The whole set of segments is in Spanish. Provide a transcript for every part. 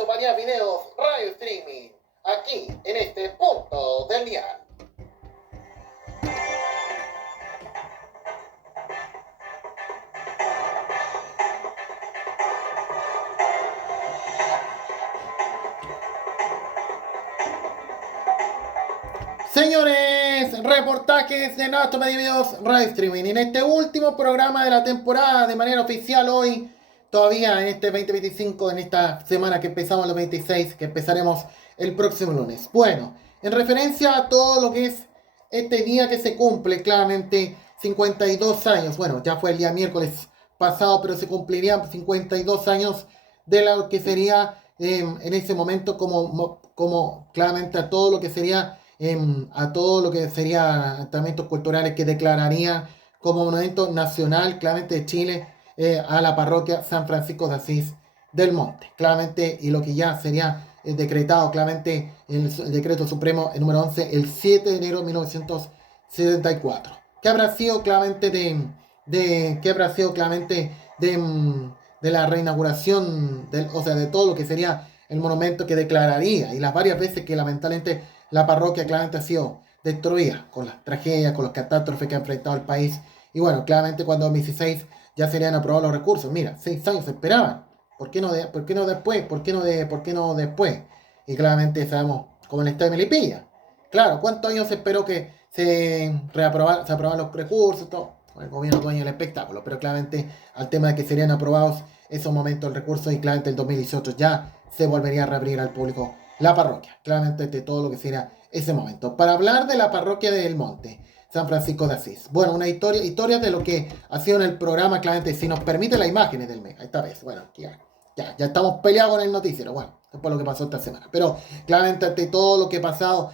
Nacho María Videos Radio Streaming, aquí en este punto del dial. Señores, reportajes de Nacho Media Videos Radio Streaming. En este último programa de la temporada, de manera oficial hoy, todavía en este 2025, en esta semana que empezamos los 26, que empezaremos el próximo lunes. Bueno, en referencia a todo lo que es este día que se cumple, claramente 52 años. Bueno, ya fue el día miércoles pasado, pero se cumplirían 52 años de lo que sería en ese momento como claramente a todo lo que sería tratamientos culturales que declararía como monumento nacional, claramente de Chile, a la parroquia San Francisco de Asís del Monte, claramente, y lo que ya sería decretado claramente en el decreto supremo el número 11 el 7 de enero de 1974. ¿Qué habrá sido claramente de la reinauguración de todo lo que sería el monumento que declararía, y las varias veces que lamentablemente la parroquia claramente ha sido destruida con las tragedias, con las catástrofes que ha enfrentado el país? Y bueno, claramente cuando en 2016 ya serían aprobados los recursos, mira, 6 años se esperaban. ¿Por qué no después? ¿Por qué no después? Y claramente sabemos como el estado de Melipilla. Claro, ¿cuántos años se esperó que se aprobaran los recursos? Todo el gobierno dueño del espectáculo, pero claramente al tema de que serían aprobados esos momentos el recurso, y claramente en 2018 ya se volvería a reabrir al público la parroquia, claramente de todo lo que sería ese momento. Para hablar de la parroquia del Monte, San Francisco de Asís. Bueno, una historia de lo que ha sido en el programa, claramente, si nos permite las imágenes del Mega, esta vez, bueno, ya estamos peleados con el noticiero, bueno, después lo que pasó esta semana, pero claramente ante todo lo que ha pasado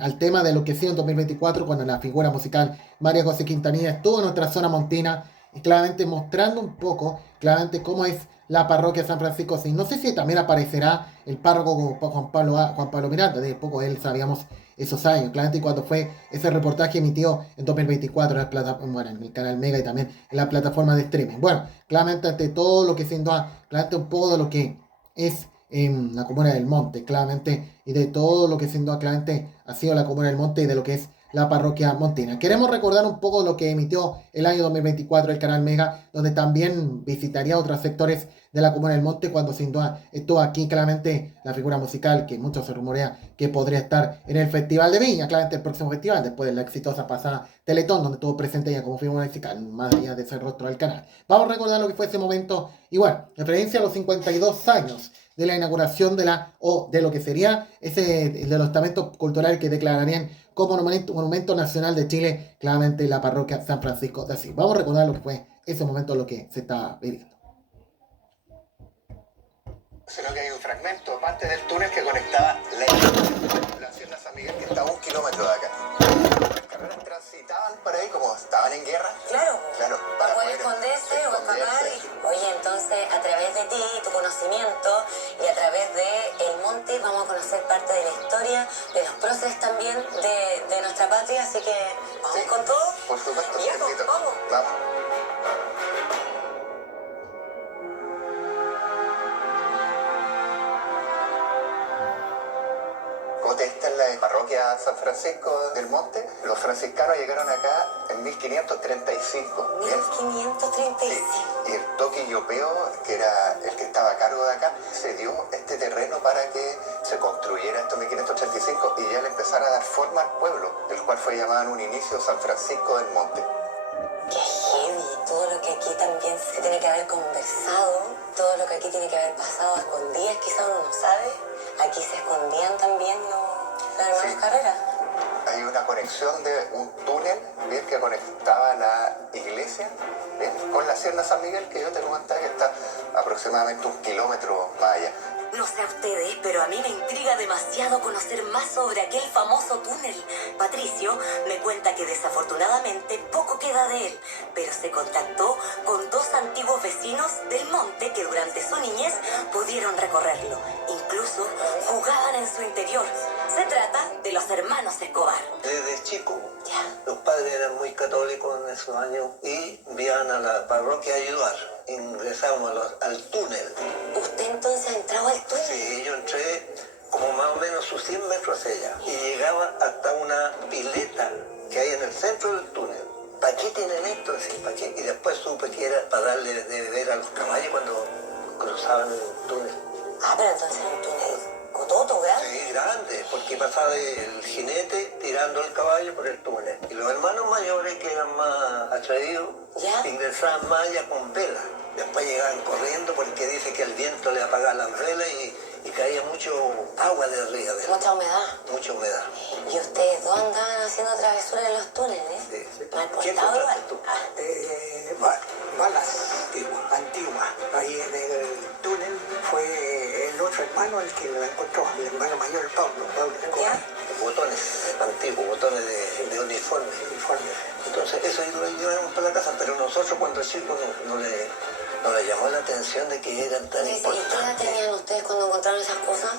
al tema de lo que ha sido en 2024, cuando la figura musical María José Quintanilla estuvo en nuestra zona montina, y claramente mostrando un poco, claramente cómo es la parroquia de San Francisco. Sí, no sé si también aparecerá el párroco Juan Pablo Miranda, de poco él sabíamos esos años, claramente cuando fue ese reportaje emitido en 2024 en el canal Mega y también en la plataforma de streaming. Bueno, claramente ante todo lo que siendo claramente un poco de lo que es la Comuna del Monte, claramente, y de todo lo que siendo claramente ha sido la Comuna del Monte y de lo que es la parroquia montina. Queremos recordar un poco lo que emitió el año 2024 el canal Mega, donde también visitaría otros sectores de la Comuna del Monte, cuando sin duda estuvo aquí claramente la figura musical que mucho se rumorea que podría estar en el Festival de Viña, claramente el próximo festival, después de la exitosa pasada Teletón, donde estuvo presente ella como figura musical, más allá de ese rostro del canal. Vamos a recordar lo que fue ese momento, y bueno, referencia a los 52 años de la inauguración de lo que sería de los estamentos culturales que declararían como monumento nacional de Chile, claramente la parroquia San Francisco de Asís. Vamos a recordar lo que fue ese momento, lo que se está viviendo. Sino que hay un fragmento, parte del túnel que conectaba la Hacienda San Miguel, que está a 1 kilómetro de acá. Las carreras transitaban por ahí como estaban en guerra. Claro, para poder esconderse o escapar. Oye, entonces a través de ti, tu conocimiento, y a través de El Monte vamos a conocer parte de la historia, de los próceres también de nuestra patria, así que vamos con todo. Por supuesto, ya, vamos. Esta es la parroquia San Francisco del Monte. Los franciscanos llegaron acá en 1535. 1535. Sí. Y el toque Yopeo, que era el que estaba a cargo de acá, se dio este terreno para que se construyera esto en 1585 y ya le empezara a dar forma al pueblo, el cual fue llamado en un inicio San Francisco del Monte. Qué heavy, todo lo que aquí también se tiene que haber conversado, todo lo que aquí tiene que haber pasado a escondidas, quizá uno no sabe. Aquí se escondían también las hermanas Carreras. Hay una conexión de un túnel, bien, que conectaba la iglesia, bien, con la Hacienda San Miguel, que yo te comentaba que está aproximadamente 1 kilómetro más allá. No sé a ustedes, pero a mí me intriga demasiado conocer más sobre aquel famoso túnel. Patricio me cuenta que desafortunadamente poco queda de él, pero se contactó con 2 antiguos vecinos del monte que durante su niñez pudieron recorrerlo. Incluso jugaban en su interior. Se trata de los hermanos Escobar. Desde chico, los padres eran muy católicos en esos años y iban a la parroquia a ayudar. Ingresamos al túnel. Usted entonces ha entrado al túnel? Sí, yo entré como más o menos sus 100 metros hacia allá y llegaba hasta una pileta que hay en el centro del túnel. ¿Para qué tienen esto? Sí, ¿para qué? Y después supe que era para darle de beber a los caballos cuando cruzaban el túnel. Ah, pero entonces era un túnel cototo, grande. Sí, grande, porque pasaba el jinete tirando el caballo por el túnel. Y los hermanos mayores, que eran más atrevidos, ¿Ya? ingresaban más allá con vela. Después llegaban corriendo porque dice que el viento le apagaba las velas y caía mucho agua de arriba de él. Mucha humedad. Mucha humedad. ¿Y ustedes dos andaban haciendo travesuras en los túneles? Sí, sí. Mal ¿Quién portado igual. contaste tú? Balas antiguas. Ahí en el túnel fue el otro hermano el que la encontró, el hermano mayor, Pablo Escobar. ¿Ya? Botones antiguos, botones de uniforme. Entonces eso ahí lo llevamos para la casa, pero nosotros cuando chicos no le llamó la atención de que eran tan ¿Y qué edad importantes. tenían ustedes cuando encontraron esas cosas?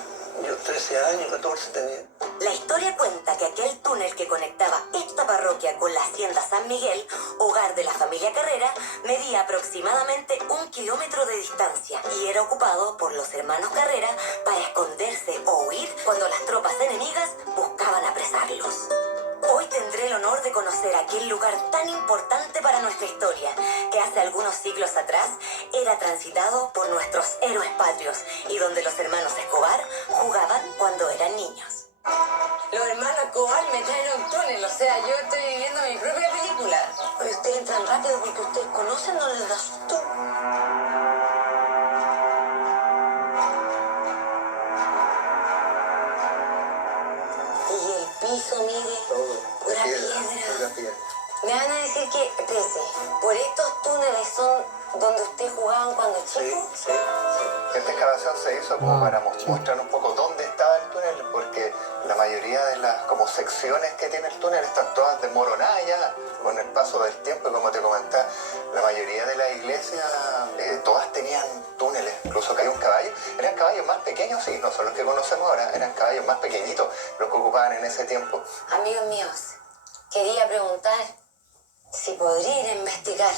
Yo 13 años, 14 tenía. La historia cuenta que aquel túnel que conectaba esta parroquia con la hacienda San Miguel, hogar de la familia Carrera, medía aproximadamente 1 kilómetro de distancia y era ocupado por los hermanos Carrera para esconderse o huir cuando las tropas enemigas buscaban apresarlos. Hoy tendré el honor de conocer aquel lugar tan importante para nuestra historia, que hace algunos siglos atrás era transitado por nuestros héroes patrios y donde los hermanos Escobar jugaban cuando eran niños. Los hermanos Escobar me traen a un túnel, o sea, yo estoy viviendo mi propia película. Oye, ustedes entran rápido porque ustedes conocen, no les das tú. Y el piso, mire, Todo. pura Pura piedra. piedra. Me van a decir que, espérense, por estos túneles son donde ustedes jugaban cuando Sí, chicos. sí. Esta excavación se hizo como para mostrar un poco dónde estaba el túnel, porque la mayoría de las como secciones que tiene el túnel están todas desmoronadas ya con el paso del tiempo, y como te comentaba, la mayoría de las iglesias, todas tenían túneles, incluso que hay un caballo, eran caballos más pequeños, sí, no son los que conocemos ahora, eran caballos más pequeñitos los que ocupaban en ese tiempo. Amigos míos, quería preguntar si podría ir a investigar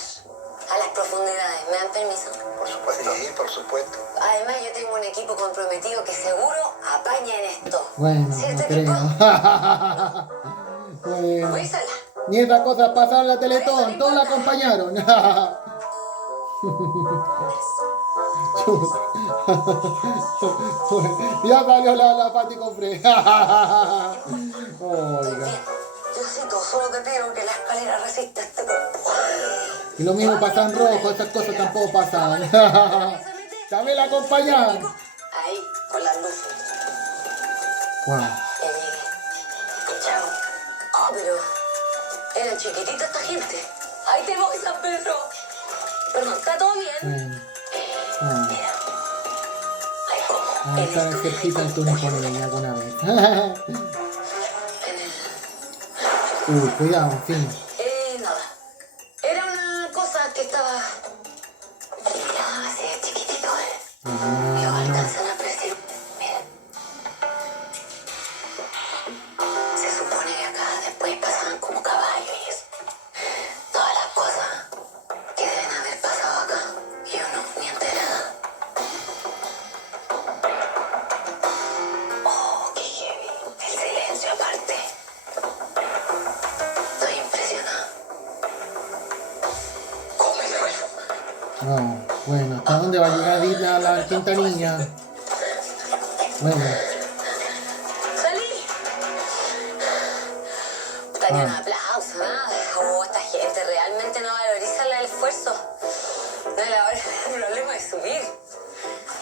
a las profundidades. ¿Me dan permiso? Por supuesto. Sí, por supuesto. Además, yo tengo un equipo comprometido que seguro apaña en esto. Bueno, ¿Cierto, no creo. equipo? Bueno. Voy sola. Ni esas cosas pasaron en la Teletón, todos la acompañaron. Ya salió la Pati Cofre. Estoy Oiga. bien. Diosito, solo te pido que la escalera resista este cuerpo. Y lo mismo pasa en rojo, esas cosas tampoco pasan. También la acompañan. Ahí, con las luces. Wow. Ya llegué. Chao. Oh, pero eran chiquititos esta gente. Ahí te voy, San Pedro. Perdón, ¿está todo bien? Mira. Ahí como. Ah, están cerquita el túnel con ella alguna vez. Uy, cuidado, en fin. Nada. Era una cosa que estaba. Brillaba así de chiquitito, Lo alcanzan a apreciar. Mira. Se supone que acá después pasaban como caballos y eso. Todas las cosas que deben haber pasado acá. Y yo no, ni enterada. Oh, qué heavy. El silencio aparte. Estoy impresionada. ¿Cómo me vuelvo? No, bueno, ¿hasta dónde va a llegar Dina, la quinta niña? Bueno, ¡Salí! Tenía un aplauso, nada. Oh, esta gente realmente no valoriza el esfuerzo. No es la hora del problema de subir.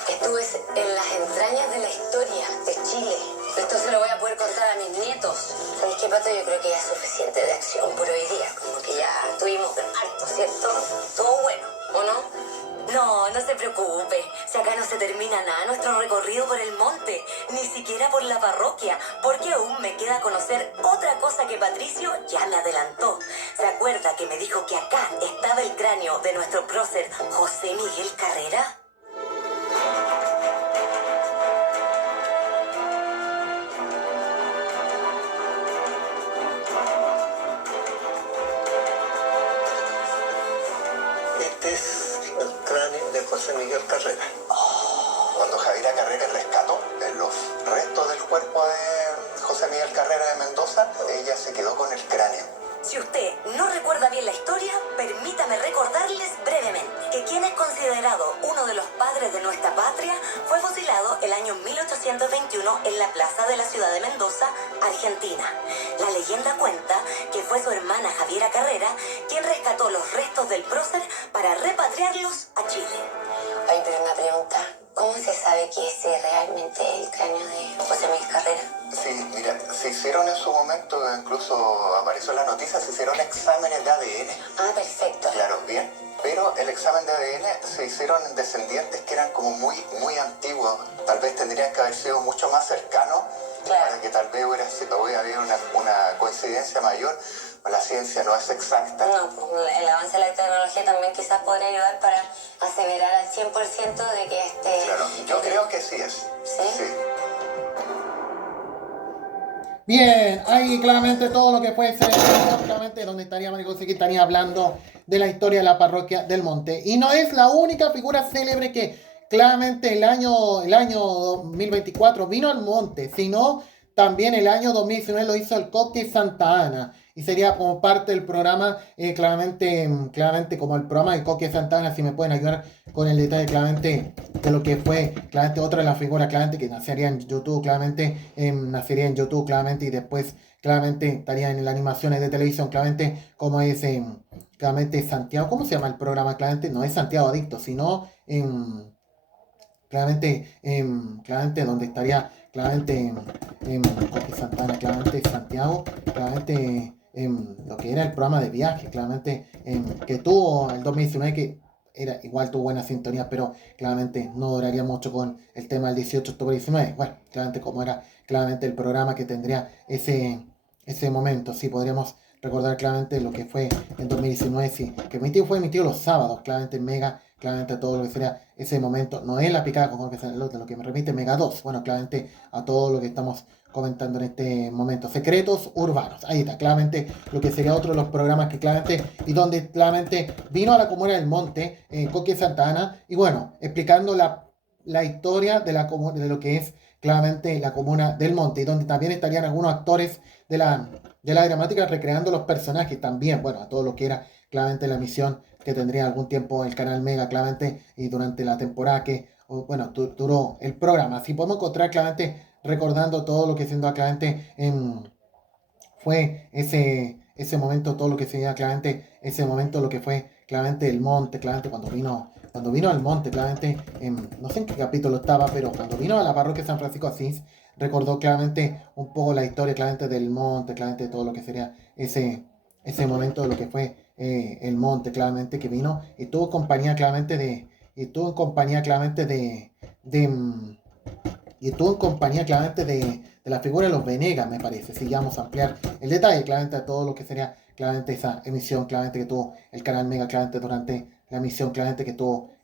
Estuve en las entrañas de la historia de Chile. Esto se lo voy a poder contar a mis nietos. ¿Sabes qué, Pato? Yo creo que ya es suficiente de acción por hoy día. Como que ya tuvimos harto, ¿cierto? Todo bueno, ¿o no? No, no se preocupe. Si acá no se termina nada nuestro recorrido por el monte, ni siquiera por la parroquia, porque aún me queda conocer otra cosa que Patricio ya me adelantó. ¿Se acuerda que me dijo que acá estaba el cráneo de nuestro prócer José Miguel Carrera? Este es el cráneo de José Miguel Carrera. Cuando Javiera Carrera rescató los restos del cuerpo de José Miguel Carrera de Mendoza, ella se quedó con el cráneo. Si usted no recuerda bien la historia, permítame recordarles brevemente que quien es considerado uno de los padres de nuestra patria fue fusilado el año 1821 en la plaza de la ciudad de Mendoza, Argentina. La leyenda cuenta que fue su hermana Javiera Carrera quien rescató los restos del prócer para repatriarlos a Chile. Ay, pero una pregunta, ¿cómo se sabe que ese realmente es el cráneo de José Miguel Carrera? Sí, mira, se hicieron en su momento, incluso apareció en la noticia, se hicieron exámenes de ADN. Ah, perfecto. Claro, bien. Pero el examen de ADN se hicieron en descendientes que eran como muy antiguos. Tal vez tendrían que haber sido mucho más cercanos, Claro. para que tal vez hubiera habido una coincidencia mayor. La ciencia no es exacta. No, pues el avance de la tecnología también quizás podría ayudar para aseverar al 100% de que este... Claro, yo creo que sí es. ¿Sí? Bien, ahí claramente todo lo que puede ser, claramente donde estaría María José, que estaría hablando de la historia de la parroquia del Monte. Y no es la única figura célebre que claramente el año 2024 vino al Monte, sino también el año 2019 lo hizo el Coque Santa Ana. Y sería como parte del programa, claramente como el programa de Coque Santa Ana, si me pueden ayudar con el detalle claramente de lo que fue, claramente otra de las figuras, claramente que nacería en YouTube, claramente, y después claramente estaría en las animaciones de televisión, claramente como es claramente Santiago, ¿cómo se llama el programa? Claramente no es Santiago Adicto, sino claramente donde estaría claramente Coque Santana, claramente Santiago, claramente lo que era el programa de viaje, claramente que tuvo el 2019, que era igual tuvo buena sintonía, pero claramente no duraría mucho con el tema del 18 de octubre 19. Bueno, claramente como era claramente el programa que tendría ese momento, sí podríamos recordar claramente lo que fue en 2019, sí, que fue emitido los sábados, claramente en Mega, claramente a todo lo que sería ese momento, no es la picada como que sale de lo que me remite Mega 2, bueno, claramente a todo lo que estamos comentando en este momento, secretos urbanos, ahí está, claramente lo que sería otro de los programas que claramente, y donde claramente vino a la comuna del Monte, Coque Santa Ana, y bueno, explicando la historia de lo que es claramente la comuna del Monte, y donde también estarían algunos actores de la dramática recreando los personajes también, bueno, a todo lo que era claramente la emisión que tendría algún tiempo el canal Mega, claramente, y durante la temporada que, bueno, duró el programa. Así podemos encontrar claramente, recordando todo lo que siendo claramente fue ese momento, todo lo que sería claramente ese momento, lo que fue claramente el Monte, claramente cuando vino al Monte, claramente, no sé en qué capítulo estaba, pero cuando vino a la parroquia San Francisco de Asís, recordó claramente un poco la historia claramente del Monte, claramente de todo lo que sería ese momento de lo que fue el Monte, claramente que vino y tuvo compañía claramente de la figura de los Venegas, me parece. Si ya vamos a ampliar el detalle, claramente a todo lo que sería claramente esa emisión, claramente que tuvo el canal Mega, claramente durante la emisión, claramente que tuvo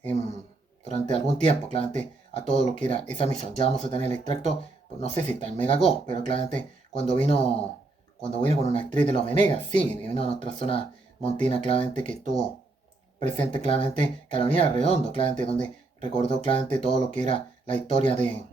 durante algún tiempo, claramente a todo lo que era esa emisión. Ya vamos a tener el extracto, pues no sé si está en Mega Go, pero claramente cuando vino con una actriz de los Venegas, sí, vino a nuestra zona montina, claramente que estuvo presente, claramente Carolina Redondo, claramente donde recordó claramente todo lo que era la historia del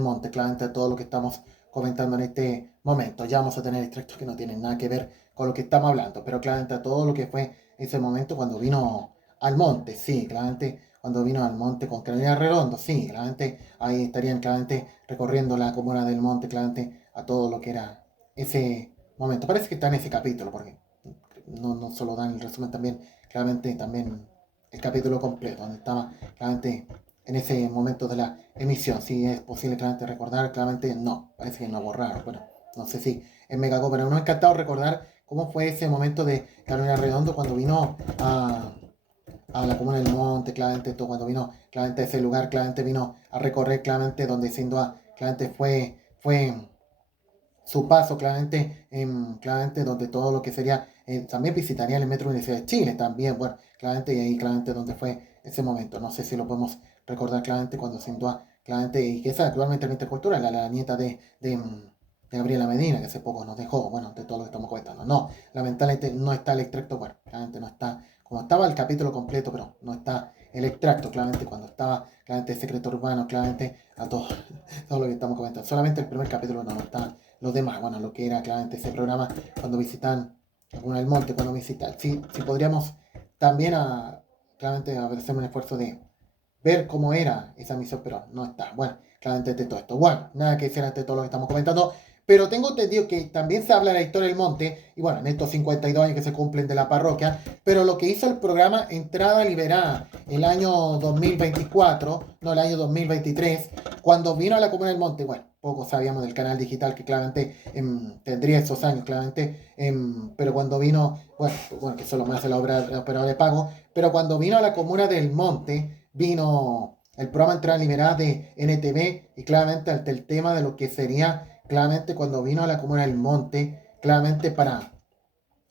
Monte, claramente todo lo que estamos comentando en este momento. Ya vamos a tener extractos que no tienen nada que ver con lo que estamos hablando, pero claramente todo lo que fue ese momento cuando vino al Monte, sí, claramente cuando vino al Monte con Carolina Redondo, sí, claramente ahí estarían claramente recorriendo la comuna del Monte, claramente a todo lo que era ese momento. Parece que está en ese capítulo, porque no solo dan el resumen, también claramente también el capítulo completo, donde estaba claramente en ese momento de la emisión. Si es posible claramente recordar, claramente no, parece que no borraron. Bueno, no sé si es Megago, pero nos ha encantado recordar cómo fue ese momento de Carolina Redondo cuando vino a la comuna del Monte, claramente todo, cuando vino claramente a ese lugar, claramente vino a recorrer claramente donde sin duda claramente fue su paso claramente, claramente donde todo lo que sería, también visitaría el Metro Universidad de Chile, también, bueno, claramente, y ahí claramente donde fue ese momento, no sé si lo podemos recordar claramente cuando sin duda, claramente, y que esa actualmente en Cultura, la nieta de Gabriela Medina, que hace poco nos dejó, bueno, de todo lo que estamos comentando, no, lamentablemente no está el extracto, bueno, claramente no está como estaba el capítulo completo, pero no está el extracto, claramente cuando estaba claramente el secreto urbano, claramente a todo, todo lo que estamos comentando. Solamente el primer capítulo no está los demás, bueno, lo que era claramente ese programa cuando visitan Laguna del Monte, cuando visitan. Sí, sí podríamos también claramente hacer un esfuerzo de ver cómo era esa misión, pero no está. Bueno, claramente de todo esto. Bueno, nada que decir ante todo lo que estamos comentando. Pero tengo entendido que también se habla de la historia del monte, y bueno, en estos 52 años que se cumplen de la parroquia, pero lo que hizo el programa Entrada Liberada el año 2024, no el año 2023, cuando vino a la Comuna del Monte, bueno, poco sabíamos del canal digital que claramente tendría esos años, claramente, pero cuando vino, bueno, que solo me hace la opera de pago, pero cuando vino a la Comuna del Monte, vino el programa Entrada Liberada de NTV, y claramente ante el tema de lo que sería claramente cuando vino a la Comuna del Monte, claramente para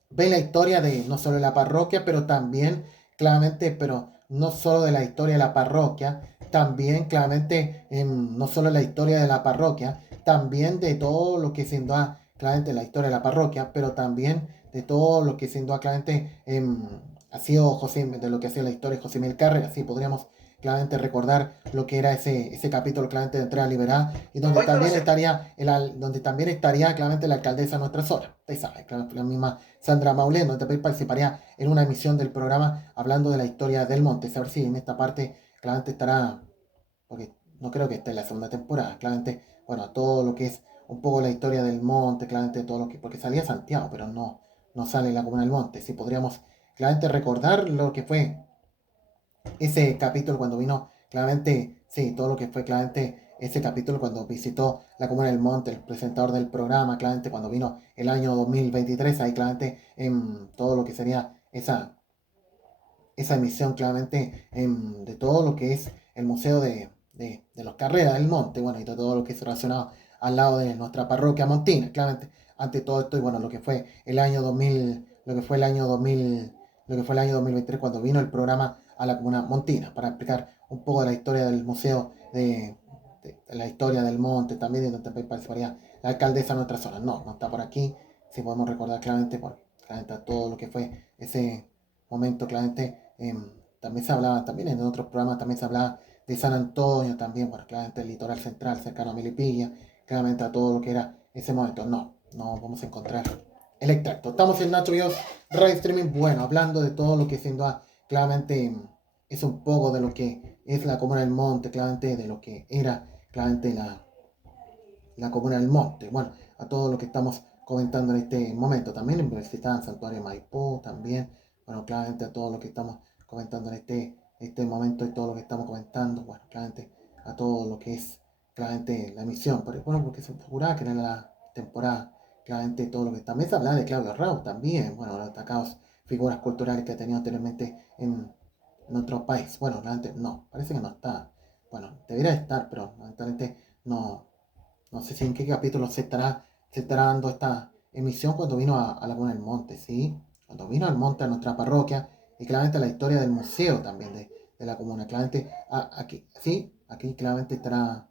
ver la historia de no solo de la parroquia, pero también claramente, pero no solo de la historia de la parroquia, también claramente no solo la historia de la parroquia, también de todo lo que sin duda claramente la historia de la parroquia, pero también de todo lo que sin duda claramente ha sido José, de lo que ha sido la historia de José Miguel Carrera, así podríamos claramente recordar lo que era ese capítulo claramente de Entrega Liberada, y donde también estaría claramente la alcaldesa de nuestra zona, ustedes saben, la misma Sandra Maulén, donde también participaría en una emisión del programa hablando de la historia del monte. A ver si en esta parte claramente estará, porque no creo que esté en la segunda temporada, claramente, bueno, todo lo que es un poco la historia del monte, claramente todo lo que, porque salía Santiago, pero no sale la Comuna del Monte. Si podríamos claramente recordar lo que fue ese capítulo cuando vino, claramente, sí, todo lo que fue claramente ese capítulo cuando visitó la Comuna del Monte, el presentador del programa, claramente cuando vino el año 2023, ahí claramente en todo lo que sería esa emisión, claramente de todo lo que es el Museo de los Carreras del Monte, bueno, y de todo lo que es relacionado al lado de nuestra parroquia montina, claramente, ante todo esto, y bueno, lo que fue el año 2000, lo que fue el año 2000, lo que fue el año 2023 cuando vino el programa a la Comuna Montina, para explicar un poco de la historia del museo, de la historia del monte también, y donde también participaría la alcaldesa de nuestra zona. No está por aquí, si podemos recordar claramente, claramente todo lo que fue ese momento, claramente, también se hablaba, también en otros programas también se hablaba de San Antonio, también, bueno, claramente el litoral central, cercano a Melipilla, claramente a todo lo que era ese momento. No vamos a encontrar el extracto. Estamos en Nacho Videos Radio Streaming, bueno, hablando de todo lo que sin duda claramente es un poco de lo que es la Comuna del Monte, claramente de lo que era claramente la Comuna del Monte. Bueno, a todo lo que estamos comentando en este momento. También en Universidad Santuario Maipú, también, bueno, claramente a todo lo que estamos comentando en este momento y todo lo que estamos comentando, bueno, claramente a todo lo que es claramente la emisión, bueno, porque se aseguraba que era la temporada, claramente todo lo que también se hablaba de Claudio Raúl también, bueno, los destacados figuras culturales que ha tenido anteriormente en otro país. Bueno, realmente no, parece que no está. Bueno, debería estar, pero lamentablemente no sé si en qué capítulo se estará dando esta emisión cuando vino a Laguna del Monte, ¿sí? Cuando vino al monte a nuestra parroquia, y claramente la historia del museo también de la comuna. Claramente, aquí, sí, aquí claramente estará,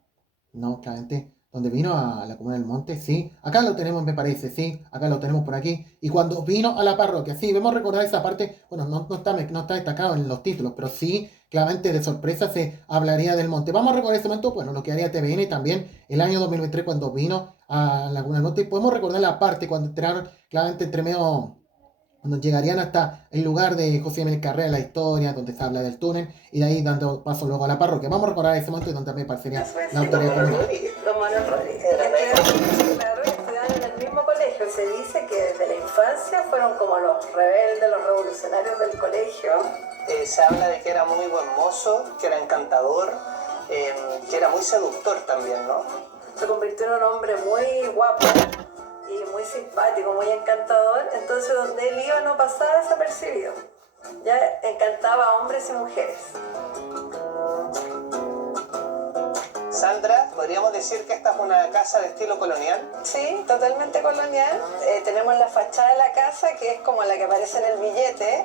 no, claramente, donde vino a la Comuna del Monte, sí, acá lo tenemos, me parece, sí, acá lo tenemos por aquí, y cuando vino a la parroquia, sí, vemos recordar esa parte, bueno, no está destacado en los títulos, pero sí, claramente de sorpresa se hablaría del monte. Vamos a recordar ese momento, bueno, lo que haría TVN también el año 2023 cuando vino a la Comuna del Monte, y podemos recordar la parte cuando entraron, claramente entre medio, cuando llegarían hasta el lugar de José Miguel Carrera, la historia, donde se habla del túnel, y de ahí dando paso luego a la parroquia. Vamos a recordar ese momento donde también parecería la autoridad comunal. Claro, estudiaban en el mismo colegio. Se dice que desde la infancia fueron como los rebeldes, los revolucionarios del colegio. Se habla de que era muy buen mozo, que era encantador, que era muy seductor también, ¿no? Se convirtió en un hombre muy guapo y muy simpático, muy encantador. Entonces donde él iba no pasaba desapercibido. Ya encantaba a hombres y mujeres. Sandra, ¿podríamos decir que esta es una casa de estilo colonial? Sí, totalmente colonial. Tenemos la fachada de la casa, que es como la que aparece en el billete.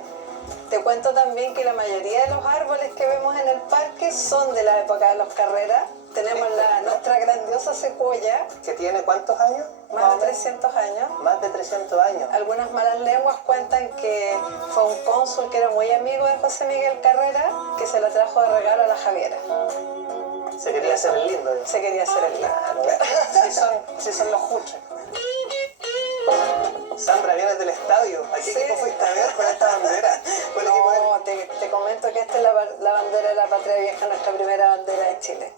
Te cuento también que la mayoría de los árboles que vemos en el parque son de la época de los Carreras. tenemos nuestra grandiosa secuoya, ¿Que tiene cuántos años? más de 300 años. Más de 300 años. Algunas malas lenguas cuentan que fue un cónsul que era muy amigo de José Miguel Carrera, que se la trajo de regalo a la Javiera. Se quería hacer el lindo. Se quería hacer el lindo. Sí son los juches. Sandra, vienes del estadio. ¿A qué equipo fuiste a ver con esta bandera? ¿Cuál equipo eres? No, te comento que esta es la bandera de la Patria Vieja, nuestra primera bandera de Chile.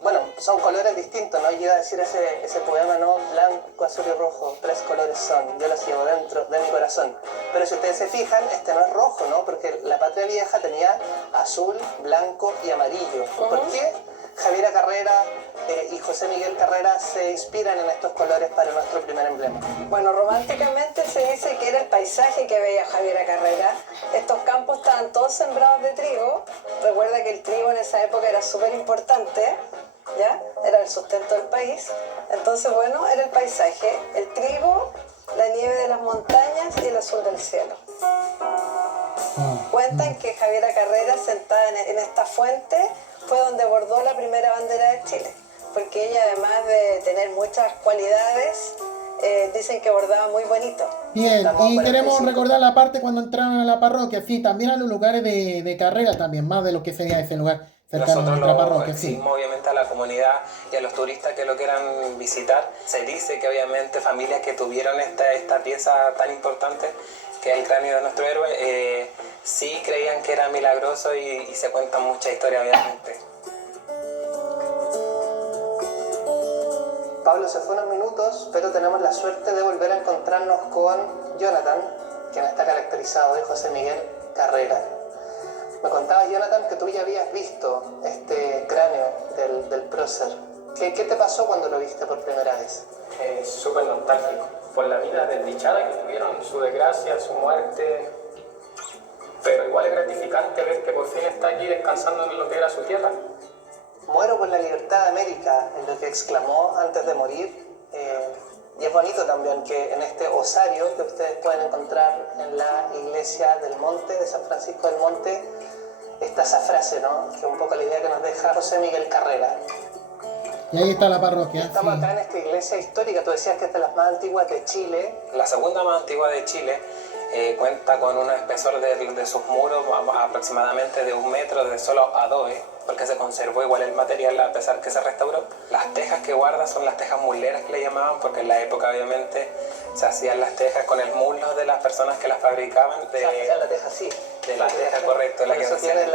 Bueno, son colores distintos, ¿no? Yo iba a decir ese poema, ¿no? Blanco, azul y rojo, 3 colores son, yo los llevo dentro de mi corazón. Pero si ustedes se fijan, este no es rojo, ¿no? Porque la Patria Vieja tenía azul, blanco y amarillo. ¿Por qué Javiera Carrera y José Miguel Carrera se inspiran en estos colores para nuestro primer emblema? Bueno, románticamente se dice que era el paisaje que veía Javiera Carrera. Estos campos estaban todos sembrados de trigo. Recuerda que el trigo en esa época era súper importante, ¿ya? Era el sustento del país. Entonces, bueno, era el paisaje, el trigo, la nieve de las montañas y el azul del cielo. Cuentan que Javiera Carrera, sentada en esta fuente, fue donde bordó la primera bandera de Chile, porque ella, además de tener muchas cualidades, dicen que bordaba muy bonito. Bien, y queremos recordar la parte cuando entraron a la parroquia, sí, también a los lugares de carrera también, más de lo que sería ese lugar cercano a Nosotros nuestra lo parroquia, sí. exigimos obviamente a la comunidad y a los turistas que lo quieran visitar. Se dice que obviamente familias que tuvieron esta pieza tan importante, que es el cráneo de nuestro héroe, sí creían que era milagroso y se cuentan muchas historias obviamente. Pablo se fue unos minutos, pero tenemos la suerte de volver a encontrarnos con Jonathan, quien está caracterizado de José Miguel Carrera. Me contaba, Jonathan, que tú ya habías visto este cráneo del prócer. ¿Qué te pasó cuando lo viste por primera vez? Súper nostálgico por la vida desdichada que tuvieron, su desgracia, su muerte. Pero igual es gratificante ver que por fin está aquí descansando en lo que era su tierra. Muero por la libertad de América, es lo que exclamó antes de morir. Y es bonito también que en este osario que ustedes pueden encontrar en la iglesia del Monte, de San Francisco del Monte, está esa frase, ¿no? Que es un poco la idea que nos deja José Miguel Carrera. Y ahí está la parroquia. Estamos sí. acá en esta iglesia histórica, tú decías que es de las más antiguas de Chile. La segunda más antigua de Chile cuenta con un espesor de sus muros aproximadamente de 1 metro de solo adobe, porque se conservó igual el material a pesar que se restauró. Las tejas que guarda son las tejas muleras que le llamaban, porque en la época obviamente se hacían las tejas con el muslo de las personas que las fabricaban. Se hacía la teja así. De la teja, correcto.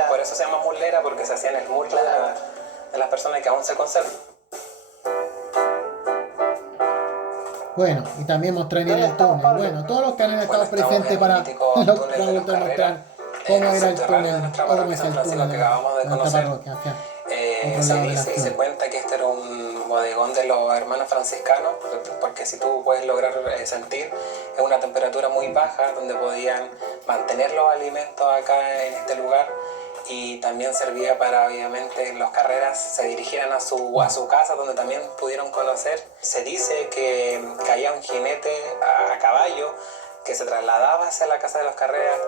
Por eso se llama mulera, porque se hacía en el muslo de las personas que aún se conservan. Bueno, y también mostrarían el túnel. Bueno, todos los que han estado presentes para mostrar cómo era el túnel, cómo es el túnel de nuestra parroquia. Se dice y se cuenta que este era un bodegón de los hermanos franciscanos, porque si tú puedes lograr sentir, es una temperatura muy baja donde podían mantener los alimentos acá en este lugar. Y también servía para, obviamente, los Carreras se dirigieran a su casa, donde también pudieron conocer. Se dice que caía un jinete a caballo que se trasladaba hacia la casa de los Carreras.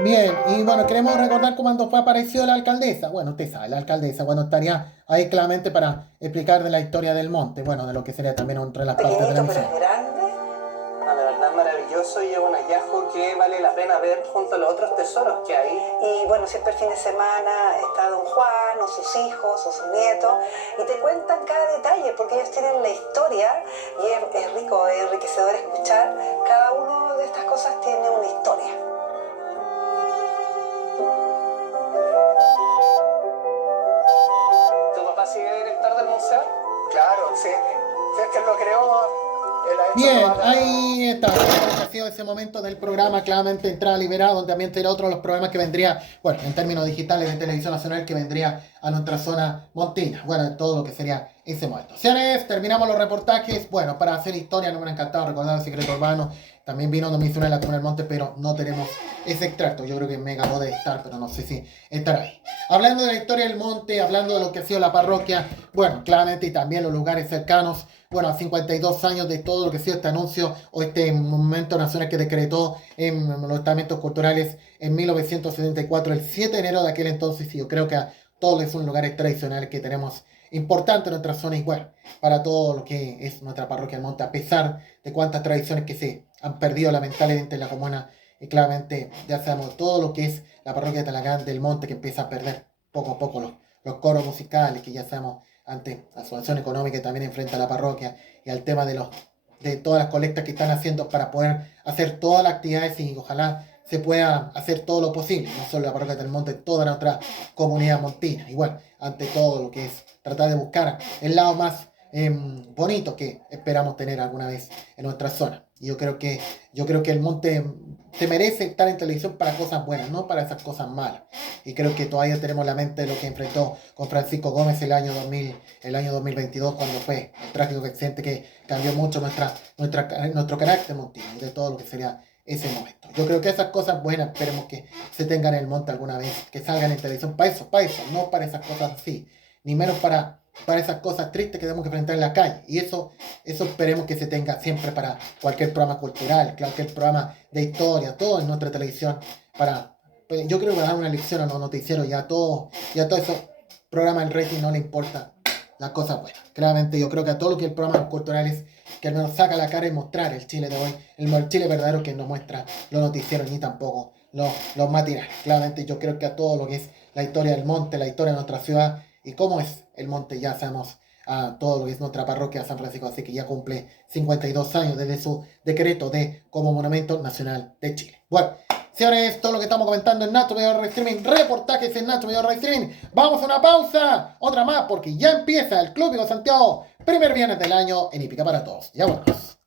Bien, y bueno, queremos recordar cuando apareció la alcaldesa. Bueno, usted sabe, la alcaldesa, cuando estaría ahí claramente para explicar de la historia del monte, bueno, de lo que sería también otra de las partes de la Pequeñito, pero misión. es grande. No, de verdad maravilloso y es un hallazgo que vale la pena ver junto a los otros tesoros que hay. Y bueno, siempre el fin de semana está don Juan o sus hijos o sus nietos y te cuentan cada detalle porque ellos tienen la historia y es rico, es enriquecedor escuchar. Cada una de estas cosas tiene una historia. ¿Tu papá sigue director del museo? Claro, sí. Si es que lo creó. Bien, ahí está, ha sido ese momento del programa, claramente entrada liberada, donde también será otro de los programas que vendría, bueno, en términos digitales de Televisión Nacional, que vendría a nuestra zona montina, bueno, todo lo que sería ese momento. Señores, terminamos los reportajes, bueno, para hacer historia, nos hubiera encantado recordar el secreto urbano, también vino nominación en la Comuna del Monte, pero no tenemos ese extracto. Yo creo que Mega puede estar, pero no sé si estará ahí. Hablando de la historia del monte, hablando de lo que ha sido la parroquia, bueno, claramente, y también los lugares cercanos, bueno, a 52 años de todo lo que ha sido este anuncio o este momento nacional que decretó en los estamentos culturales en 1974, el 7 de enero de aquel entonces, y yo creo que a todos los lugares tradicionales que tenemos importante en nuestra zona, igual para todo lo que es nuestra parroquia del monte, a pesar de cuántas tradiciones que se han perdido lamentablemente en la comuna, y claramente ya sabemos todo lo que es la parroquia de Talagán del Monte, que empieza a perder poco a poco los coros musicales, que ya sabemos ante la situación económica que también enfrenta la parroquia, y al tema de todas las colectas que están haciendo para poder hacer todas las actividades, y ojalá se pueda hacer todo lo posible, no solo la parroquia del Monte, toda nuestra comunidad montina. Igual, ante todo lo que es tratar de buscar el lado más bonito que esperamos tener alguna vez en nuestra zona. Y yo creo que el monte se merece estar en televisión para cosas buenas, no para esas cosas malas. Y creo que todavía tenemos la mente de lo que enfrentó con Francisco Gómez el año 2022, cuando fue el trágico accidente que cambió mucho nuestro carácter montino y de todo lo que sería ese momento. Yo creo que esas cosas buenas esperemos que se tengan en el monte alguna vez, que salgan en televisión para eso, no para esas cosas así, ni menos para esas cosas tristes que tenemos que enfrentar en la calle. Y eso esperemos que se tenga siempre para cualquier programa cultural, cualquier programa de historia, todo en nuestra televisión. Yo creo que dar una lección a los noticieros y a todo esos programas del rating no le importa las cosas buenas. Claramente yo creo que a todo lo que el programa cultural es que al menos saca la cara y mostrar el Chile de hoy, el Chile verdadero, que no muestra los noticieros ni tampoco los matinales. Claramente yo creo que a todo lo que es la historia del monte, la historia de nuestra ciudad y cómo es el monte, ya sabemos a todo lo que es nuestra parroquia San Francisco, así que ya cumple 52 años desde su decreto como Monumento Nacional de Chile. Bueno, señores, todo lo que estamos comentando en Nacho Mayor Ray Streaming, reportajes en Nacho Mayor Ray Streaming. Vamos a una pausa, otra más, porque ya empieza el Club Vigo Santiago, primer viernes del año en Hípica para Todos. Ya volvemos.